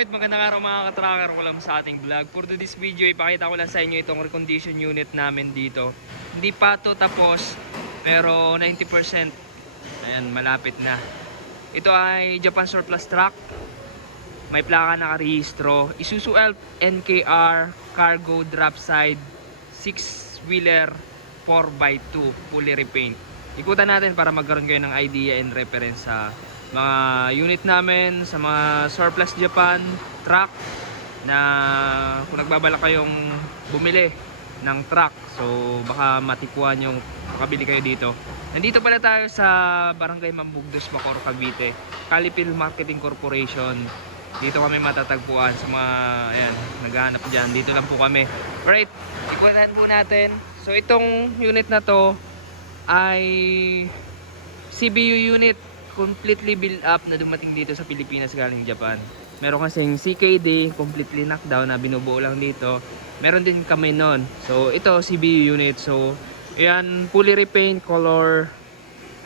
Alright, magandang araw mga katracker ko lang sa ating vlog. For this video, ipakita ko lang sa inyo itong recondition unit namin dito. Hindi pa to tapos, pero 90%. Ayan, malapit na. Ito ay Japan surplus truck. May plaka nakarehistro. Isuzu Elf NKR Cargo Drop Side 6-wheeler 4x2 fully repaint. Ikutan natin para magkaroon kayo ng idea and reference sa mga unit namin, sa mga surplus Japan truck na kung nagbabalak kayong bumili ng truck, so baka matikuan yung makabili kayo dito. Nandito pala tayo sa Barangay Mambugdos, Bacoor, Cavite, Calipil Marketing Corporation. Dito kami matatagpuan sa mga ayan, naghahanap dyan. Dito lang po kami. Alright, ikutan po natin. So itong unit na to ay CBU unit, completely built up na dumating dito sa Pilipinas galing Japan. Meron kasing CKD, completely knockdown na binubuo lang dito. Meron din kami nun. So ito CBU unit. So ayan, fully repaint, color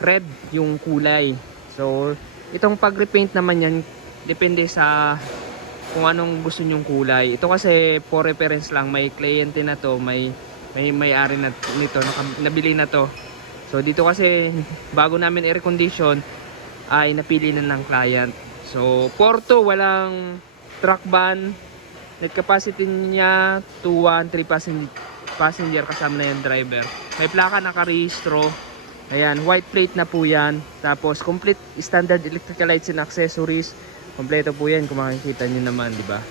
red yung kulay. So itong pag-repaint naman yan, depende sa kung anong gusto nyong kulay. Ito kasi for reference lang, may kliyente na to, may-ari na nito, nabili na to. So dito kasi bago namin i-recondition ay napili na ng client. So Porto, walang truck van. Net capacity niya 213 passenger kasama na yung driver. May plaka nakarehistro. Ayan, white plate na po yan. Tapos complete standard electrical lights and accessories. Kompleto po yan kung makikita nyo naman, di ba?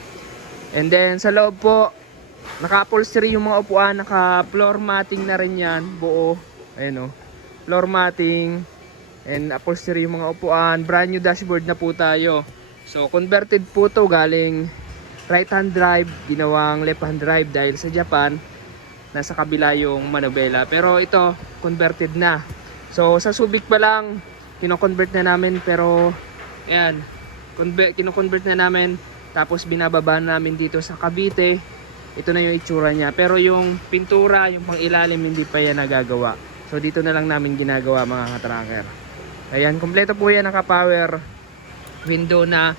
And then sa loob po, naka-upholstery yung mga upuan, naka-floor matting na rin yan, buo. Ayan o, floor matting and upholstery yung mga upuan. Brand new dashboard na po tayo. So converted po to, galing right hand drive, ginawang left hand drive dahil sa Japan nasa kabila yung manubela. Pero ito converted na. So sa Subic pa lang kino-convert na namin, pero ayan, kino-convert na namin, tapos binababa namin dito sa Cavite. Ito na yung itsura niya, pero yung pintura, yung pang ilalim, hindi pa yan nagagawa. So dito na lang namin ginagawa mga katracker. Ayan, kompleto po yan, naka-power window na,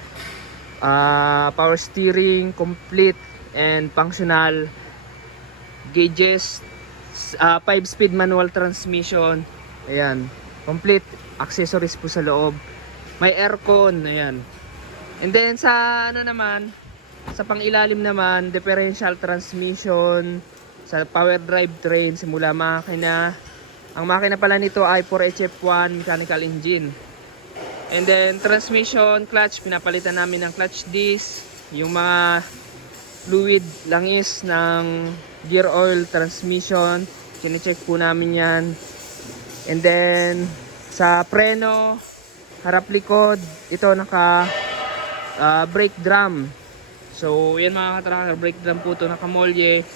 power steering, complete and functional gauges, 5-speed manual transmission. Ayan, complete accessories po sa loob. May aircon, ayan. And then sa ano naman, sa pang-ilalim naman, differential transmission, sa power drive train, simula makina. Ang makina pala nito ay 4HF1 mechanical engine. And then transmission, clutch, pinapalitan namin ng clutch disc, yung mga fluid langis ng gear oil, transmission, chine-check po namin yan. And then sa preno, harap likod, ito naka brake drum. So yan mga katracker, brake drum po ito, nakamolye.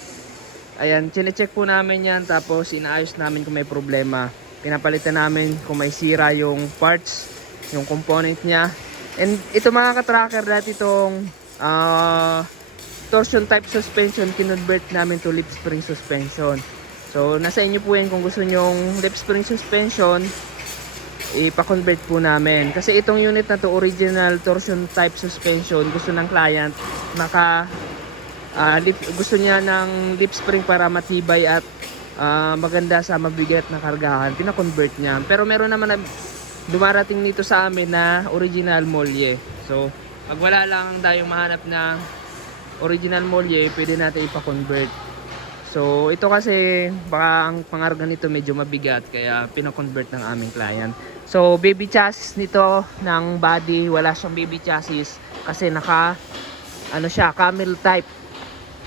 Ayan, chine-check po namin yan, tapos inaayos namin kung may problema. Pinapalitan namin kung may sira yung parts, yung component niya. And ito mga katracker, dati itong torsion type suspension, kinonvert namin to lip spring suspension. So nasa inyo po yan kung gusto nyong lip spring suspension, ipa-convert po namin. Kasi itong unit na to, original torsion type suspension, gusto ng client gusto niya ng lip spring para matibay at maganda sa mabigat na kargahan. Pina-convert niya. Pero meron naman na dumarating nito sa amin na original molye. So pag wala lang tayong mahanap na original molye, pwede natin ipa-convert. So ito kasi baka ang pangarga nito medyo mabigat, kaya pina-convert ng aming client. So baby chassis nito ng body, wala siyang baby chassis kasi naka ano siya, camel type.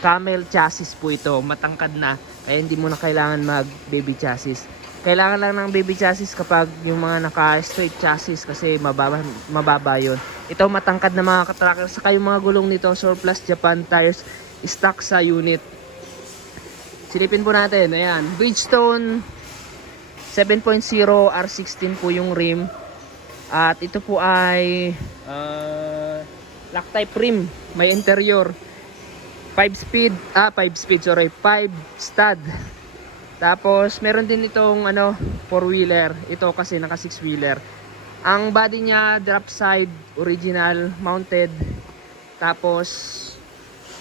Camel chassis po ito, matangkad na, kaya hindi mo na kailangan mag baby chassis. Kailangan lang ng baby chassis kapag yung mga naka straight chassis, kasi mababa yun. Ito matangkad na mga katracker, saka yung mga gulong nito surplus Japan tires, stock sa unit. Silipin po natin, ayan, Bridgestone 7.0 R16 po yung rim. At ito po ay lock type rim, may interior. 5 stud. Tapos meron din itong 4-wheeler. Ito kasi naka 6-wheeler. Ang body niya drop side, original mounted. Tapos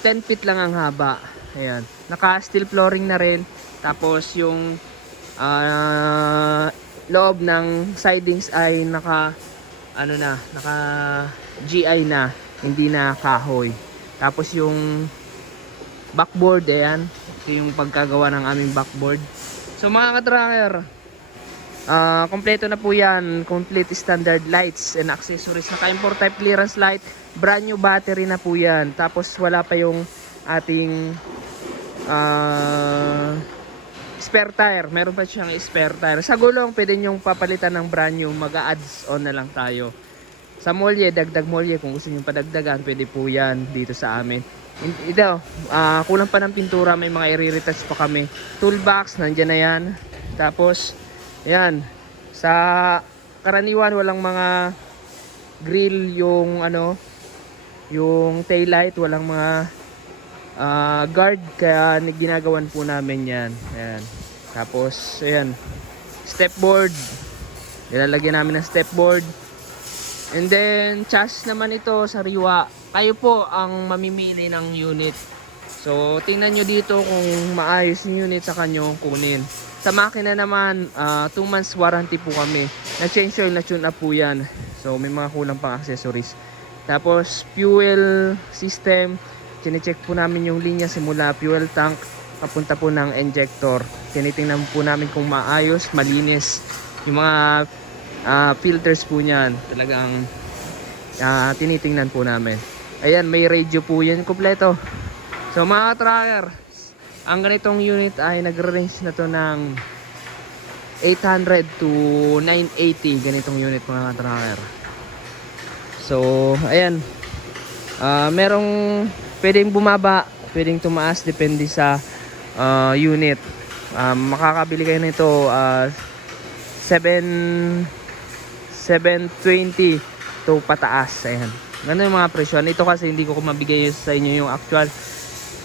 10 feet lang ang haba. Ayan. Naka steel flooring na rin. Tapos yung loob ng sidings ay naka GI na, hindi na kahoy. Tapos yung backboard, ayan. Ito yung pagkagawa ng aming backboard. So mga ka-tracker, kompleto na po yan. Complete standard lights and accessories. Naka-import type clearance light. Brand new battery na po yan. Tapos wala pa yung ating spare tire. Meron pa siyang spare tire. Sa gulong, pwede nyong papalitan ng brand new. Mag-adds on na lang tayo. Sa molye, dagdag molye. Kung gusto nyo padagdagan, pwede po yan dito sa amin. Ito, kulang pa ng pintura. May mga i-retouch pa kami. Toolbox, nandyan na yan. Tapos, yan. Sa karaniwan, walang mga grill yung yung taillight. Walang mga guard, kaya ginagawan po namin yan. Ayan. Tapos ayan, stepboard, ilalagyan namin ng stepboard. And then chassis naman ito sariwa. Kayo po ang mamimili ng unit. So tingnan nyo dito kung maayos yung unit sa kanyo kunin. Sa makina naman 2 months warranty po kami. Na-change oil, na-tune up po yan. So may mga kulang pang accessories. Tapos fuel system, chine-check po namin yung linya simula fuel tank papunta po ng injector. Tinitingnan po namin kung maayos, malinis yung mga filters po niyan. Talagang tinitingnan po namin. Ayan, may radio po yan kompleto. So mga tracker, ang ganitong unit ay nagre-range na to ng 800 to 980 ganitong unit mga tracker. So ayan, merong pwedeng bumaba, pwedeng tumaas, depende sa unit. Makakabili kayo nito 720 to pataas. Ayan, ganun yung mga presyo. Ito kasi hindi ko mabigay sa inyo yung actual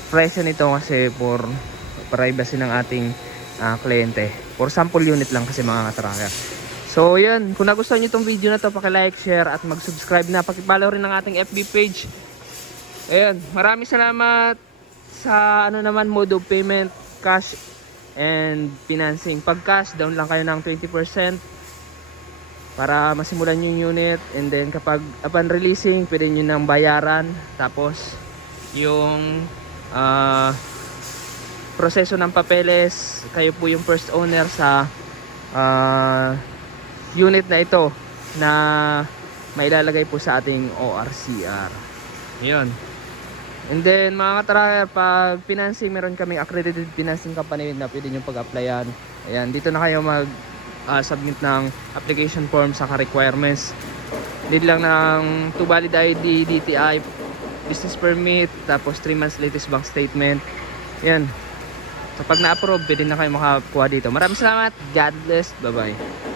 presyo nito kasi for privacy ng ating kliyente. For sample unit lang kasi mga tracker. So yun, kung nagustuhan nyo itong video na to, paki-like, share at mag-subscribe na. Paki-follow rin ng ating FB page. Ayan, maraming salamat sa mode of payment, cash and financing. Pag cash, down lang kayo ng 20% para masimulan yung unit. And then kapag upon releasing, pwede nyo nang bayaran. Tapos yung proseso ng papeles, kayo po yung first owner sa unit na ito na mailalagay po sa ating ORCR. Yun. And then mga ka-tracker, pag financing, meron kaming accredited financing company na pwede nyo pag-applyan. Ayan, dito na kayo mag-submit ng application form sa requirements. Need lang ng 2 valid ID, DTI, business permit, tapos 3 months latest bank statement. Ayan. So pag na-approve, pwede na kayo makakuha dito. Maraming salamat. God bless. Bye-bye.